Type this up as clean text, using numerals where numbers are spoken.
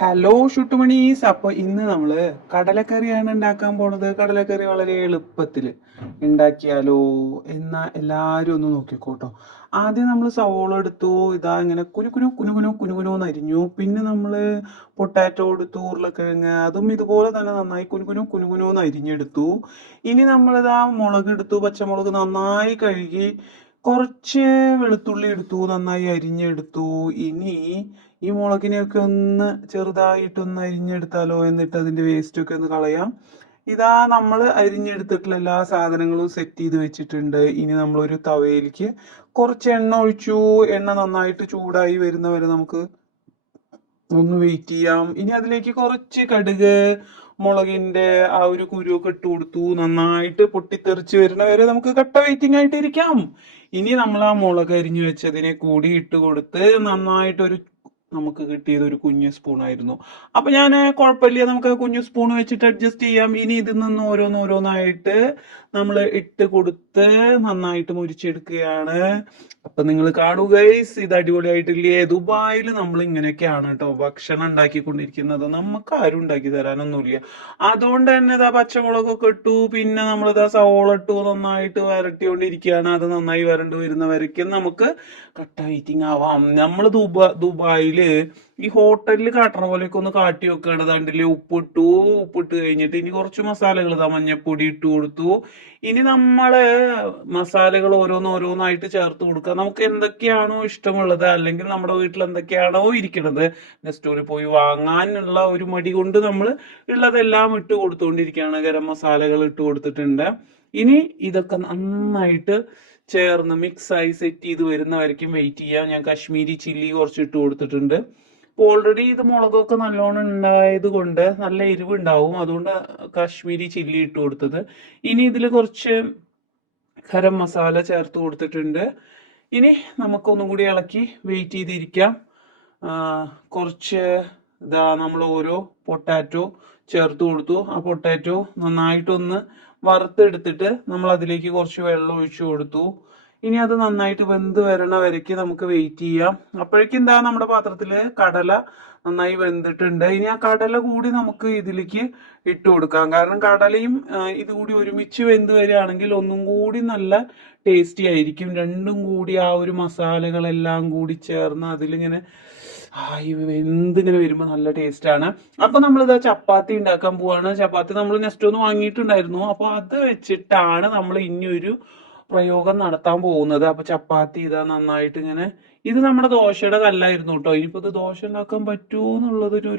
Hello ഷുട്ടുമണീസ്. അപ്പൊ ഇന്ന് നമ്മള് കടലക്കറിയാണ് ഉണ്ടാക്കാൻ പോണത്. കടലക്കറി വളരെ എളുപ്പത്തില് ഉണ്ടാക്കിയാലോ എന്നാ എല്ലാരും ഒന്ന് നോക്കിക്കോട്ടോ. ആദ്യം നമ്മൾ സവോള എടുത്തു, ഇതാ ഇങ്ങനെ കുനുകുനു കുനുകുനു കുനുകുനു അരിഞ്ഞു. പിന്നെ നമ്മള് പൊട്ടാറ്റോ എടുത്തു, ഉരുളക്കിഴങ്ങ് അതും ഇതുപോലെ തന്നെ നന്നായി കുനുകുനു കുനുകുനു അരിഞ്ഞെടുത്തു. ഇനി നമ്മളിതാ മുളക് എടുത്തു, പച്ചമുളക് നന്നായി കഴുകി, കുറച്ച് വെളുത്തുള്ളി എടുത്തു, നന്നായി അരിഞ്ഞെടുത്തു. ഇനി ഈ മുളകിനെയൊക്കെ ഒന്ന് ചെറുതായിട്ടൊന്ന് അരിഞ്ഞെടുത്താലോ, എന്നിട്ട് അതിന്റെ വേസ്റ്റ് ഒക്കെ ഒന്ന് കളയാം. ഇതാ നമ്മൾ അരിഞ്ഞെടുത്തിട്ടുള്ള എല്ലാ സാധനങ്ങളും സെറ്റ് ചെയ്ത് വെച്ചിട്ടുണ്ട്. ഇനി നമ്മൾ ഒരു തവയിലേക്ക് കുറച്ച് എണ്ണ ഒഴിച്ചു. എണ്ണ നന്നായിട്ട് ചൂടായി വരുന്നവരെ നമുക്ക് ഒന്ന് വെയിറ്റ് ചെയ്യാം. ഇനി അതിലേക്ക് കുറച്ച് കടുക്, മുളകിന്റെ ആ ഒരു കുരുവൊക്കെ ഇട്ട് കൊടുത്തു. നന്നായിട്ട് പൊട്ടിത്തെറിച്ച് വരുന്ന വരെ നമുക്ക് കട്ട വെയിറ്റിംഗ് ആയിട്ട് ഇരിക്കാം. ഇനി നമ്മൾ ആ മുളക് അരിഞ്ഞു വെച്ചതിനെ കൂടി ഇട്ട് കൊടുത്ത് നന്നായിട്ട് നമുക്ക് കിട്ടിയത് ഒരു കുഞ്ഞു സ്പൂൺ ആയിരുന്നു. അപ്പൊ ഞാൻ കുഴപ്പമില്ല, നമുക്ക് കുഞ്ഞു സ്പൂൺ വെച്ചിട്ട് അഡ്ജസ്റ്റ് ചെയ്യാം. ഇനി ഇതിൽ നിന്ന് ഓരോന്നോരോന്നായിട്ട് നമ്മൾ ഇട്ട് കൊടുത്ത് നന്നായിട്ട് മുരിച്ചെടുക്കുകയാണ്. അപ്പൊ നിങ്ങൾ കാണൂ ഗൈസ്, ഇത് അടിപൊളിയായിട്ടില്ലേ? ദുബായിൽ നമ്മൾ ഇങ്ങനെയൊക്കെയാണ് കേട്ടോ ഭക്ഷണം ഉണ്ടാക്കിക്കൊണ്ടിരിക്കുന്നത്. നമുക്ക് ആരും ഉണ്ടാക്കി തരാനൊന്നുമില്ല. അതുകൊണ്ട് തന്നെ ഇതാ പച്ചമുളകൊക്കെ ഇട്ടു, പിന്നെ നമ്മളിതാ സവോള ഇട്ടു, നന്നായിട്ട് വരട്ടിക്കൊണ്ടിരിക്കുകയാണ്. അത് നന്നായി വരണ്ട് വരുന്ന വരയ്ക്കും നമുക്ക് കട്ട വെയിറ്റിംഗ് ആവാം. നമ്മൾ ദുബായില് ഈ ഹോട്ടലിൽ കാട്ടണ പോലെയൊക്കെ ഒന്ന് കാട്ടി വെക്കുകയാണ്. ദാണ്ടില് ഉപ്പിട്ട് കഴിഞ്ഞിട്ട് ഇനി കുറച്ച് മസാലകൾ ഇതാ മഞ്ഞപ്പൊടി ഇട്ട് കൊടുത്തു. ഇനി നമ്മള് മസാലകൾ ഓരോന്നോരോന്നായിട്ട് ചേർത്ത് കൊടുക്കുക. നമുക്ക് എന്തൊക്കെയാണോ ഇഷ്ടമുള്ളത്, അല്ലെങ്കിൽ നമ്മുടെ വീട്ടിൽ എന്തൊക്കെയാണോ ഇരിക്കുന്നത്, നെസ്റ്റോറിൽ പോയി വാങ്ങാനുള്ള ഒരു മടി കൊണ്ട് നമ്മൾ ഉള്ളതെല്ലാം ഇട്ട് കൊടുത്തുകൊണ്ടിരിക്കുകയാണ്. ഗരം മസാലകൾ ഇട്ട് കൊടുത്തിട്ടുണ്ട്. ഇനി ഇതൊക്കെ നന്നായിട്ട് ചേർന്ന് മിക്സ് ആയി സെറ്റ് ചെയ്ത് വരുന്നവരേക്കും വെയിറ്റ് ചെയ്യാം. ഞാൻ കാശ്മീരി ചില്ലി കുറച്ച് ഇട്ട് കൊടുത്തിട്ടുണ്ട്. ഓൾറെഡി ഇത് മുളകൊക്കെ നല്ലോണം ഉണ്ടായത് കൊണ്ട് നല്ല എരിവ് ഉണ്ടാവും. അതുകൊണ്ട് കാശ്മീരി ചില്ലി ഇട്ട് കൊടുത്തത്. ഇനി ഇതിൽ കുറച്ച് ഗരം മസാല ചേർത്ത് കൊടുത്തിട്ടുണ്ട്. ഇനി നമുക്കൊന്നും കൂടി ഇളക്കി വെയിറ്റ് ചെയ്തിരിക്കാം. കുറച്ച് ഇതാ നമ്മൾ ഓരോ പൊട്ടാറ്റോ ചേർത്ത് കൊടുത്തു. ആ പൊട്ടാറ്റോ നന്നായിട്ടൊന്ന് വറുത്തെടുത്തിട്ട് നമ്മൾ അതിലേക്ക് കുറച്ച് വെള്ളം ഒഴിച്ചു കൊടുത്തു. ഇനി അത് നന്നായിട്ട് വെന്ത് വരണ വരയ്ക്ക് നമുക്ക് വെയിറ്റ് ചെയ്യാം. അപ്പോഴേക്കും എന്താ നമ്മുടെ പാത്രത്തില് കടല നന്നായി വെന്തിട്ടുണ്ട്. ഇനി ആ കടല കൂടി നമുക്ക് ഇതിലേക്ക് ഇട്ട് കൊടുക്കാം. കാരണം കടലയും ഇതുകൂടി ഒരുമിച്ച് വെന്ത് വരികയാണെങ്കിൽ ഒന്നും കൂടി നല്ല ടേസ്റ്റി ആയിരിക്കും. രണ്ടും കൂടി ആ ഒരു മസാലകളെല്ലാം കൂടി ചേർന്ന് അതിലിങ്ങനെ വെന്തിങ്ങനെ വരുമ്പോൾ നല്ല ടേസ്റ്റ് ആണ്. അപ്പൊ നമ്മളിതാ ചപ്പാത്തി ഉണ്ടാക്കാൻ പോവാണ്. ചപ്പാത്തി നമ്മൾ നെക്സ്റ്റ് ഒന്ന് വാങ്ങിയിട്ടുണ്ടായിരുന്നു. അപ്പൊ അത് വെച്ചിട്ടാണ് നമ്മൾ ഇനിയൊരു പ്രയോഗം നടത്താൻ പോകുന്നത്. അപ്പൊ ചപ്പാത്തി ഇതാ നന്നായിട്ട് ഇങ്ങനെ, ഇത് നമ്മുടെ ദോശയുടെ കല്ലായിരുന്നു കേട്ടോ. ഇനിയിപ്പോ ഇത് ദോശ ഉണ്ടാക്കാൻ പറ്റുമോ എന്നുള്ളതൊരു